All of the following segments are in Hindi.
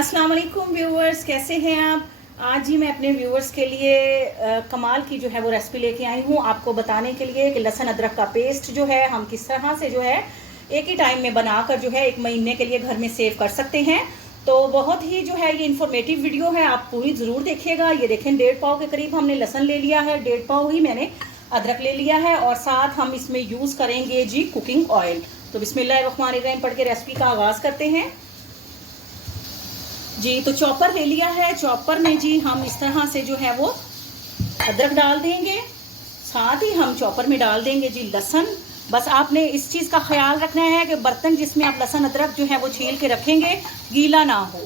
अस्सलाम वालेकुम व्यूवर्स, कैसे हैं आप। आज ही मैं अपने व्यूवर्स के लिए कमाल की जो है वो रेसिपी लेके आई हूँ आपको बताने के लिए कि लहसुन अदरक का पेस्ट जो है हम किस तरह से जो है एक ही टाइम में बनाकर जो है 1 महीने के लिए घर में सेव कर सकते हैं। तो बहुत ही जो है ये इन्फॉर्मेटिव वीडियो है, आप पूरी ज़रूर देखिएगा। ये देखें 1.5 पाव के करीब हमने लहसुन ले लिया है, 1.5 पाव ही मैंने अदरक ले लिया है और साथ हम इसमें यूज़ करेंगे जी कुकिंग ऑयल। तो बिस्मिल्लाहिर्रहमानिर्रहीम पढ़ के रेसिपी का आगाज़ करते हैं जी। तो चॉपर ले लिया है, चॉपर में जी हम इस तरह से जो है वो अदरक डाल देंगे, साथ ही हम चॉपर में डाल देंगे जी लहसुन। बस आपने इस चीज़ का ख्याल रखना है कि बर्तन जिसमें आप लहसुन अदरक जो है वो छील के रखेंगे गीला ना हो,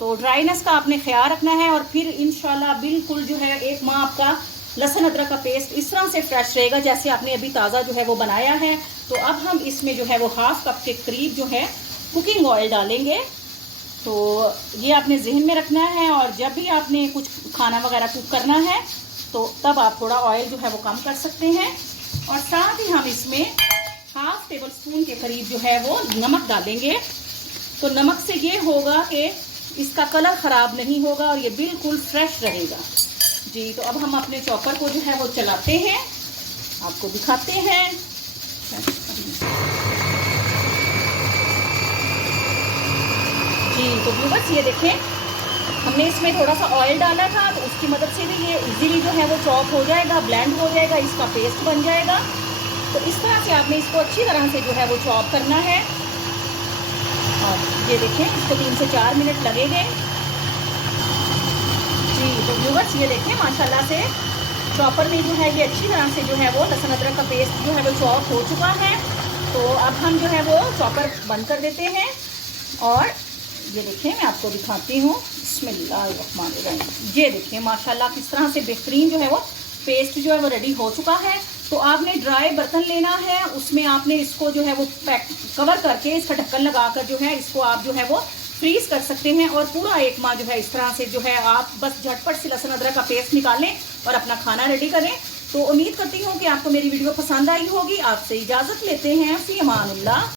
तो ड्राइनेस का आपने ख्याल रखना है। और फिर इंशाल्लाह बिल्कुल जो है 1 माह आपका लहसुन अदरक का पेस्ट इस तरह से फ्रेश रहेगा जैसे आपने अभी ताज़ा जो है वो बनाया है। तो अब हम इसमें जो है वो 1/2 कप के करीब जो है कुकिंग ऑयल डालेंगे। तो ये आपने जहन में रखना है और जब भी आपने कुछ खाना वगैरह कुक करना है तो तब आप थोड़ा ऑयल जो है वो कम कर सकते हैं। और साथ ही हम इसमें 1/2 टेबल स्पून के करीब जो है वो नमक डालेंगे। तो नमक से ये होगा कि इसका कलर ख़राब नहीं होगा और ये बिल्कुल फ्रेश रहेगा जी। तो अब हम अपने चॉपर को जो है वो चलाते हैं, आपको दिखाते हैं। जी तो व्यूअर्स ये देखें हमने इसमें थोड़ा सा ऑयल डाला था, तो उसकी मदद से भी ये इजीली जो है वो चॉप हो जाएगा, ब्लेंड हो जाएगा, इसका पेस्ट बन जाएगा। तो इस तरह से आपने इसको अच्छी तरह से जो है वो चॉप करना है। और ये देखें इसको 3 से 4 मिनट लगेंगे जी। तो व्यूअर्स ये देखें माशाल्लाह से चॉपर में जो है ये अच्छी तरह से जो है वो लहसुन अदरक का पेस्ट जो है वो चॉप हो चुका है। तो अब हम जो है वो चॉपर बंद कर देते हैं और ये देखें मैं आपको दिखाती हूँ। बिस्मिल्लाहिर्रहमानिर्रहीम ये देखें माशाल्लाह किस तरह से बेहतरीन जो है वो पेस्ट जो है वो रेडी हो चुका है। तो आपने ड्राई बर्तन लेना है, उसमें आपने इसको जो है वो पैक कवर करके इसका ढक्कन लगाकर जो है इसको आप जो है वो फ्रीज कर सकते हैं। और पूरा 1 माह जो है इस तरह से जो है आप बस झटपट से लहसुन अदरक का पेस्ट निकालें और अपना खाना रेडी करें। तो उम्मीद करती हूँ कि आपको मेरी वीडियो पसंद आई होगी। आपसे इजाज़त लेते हैं, फ़ी अमानिल्लाह।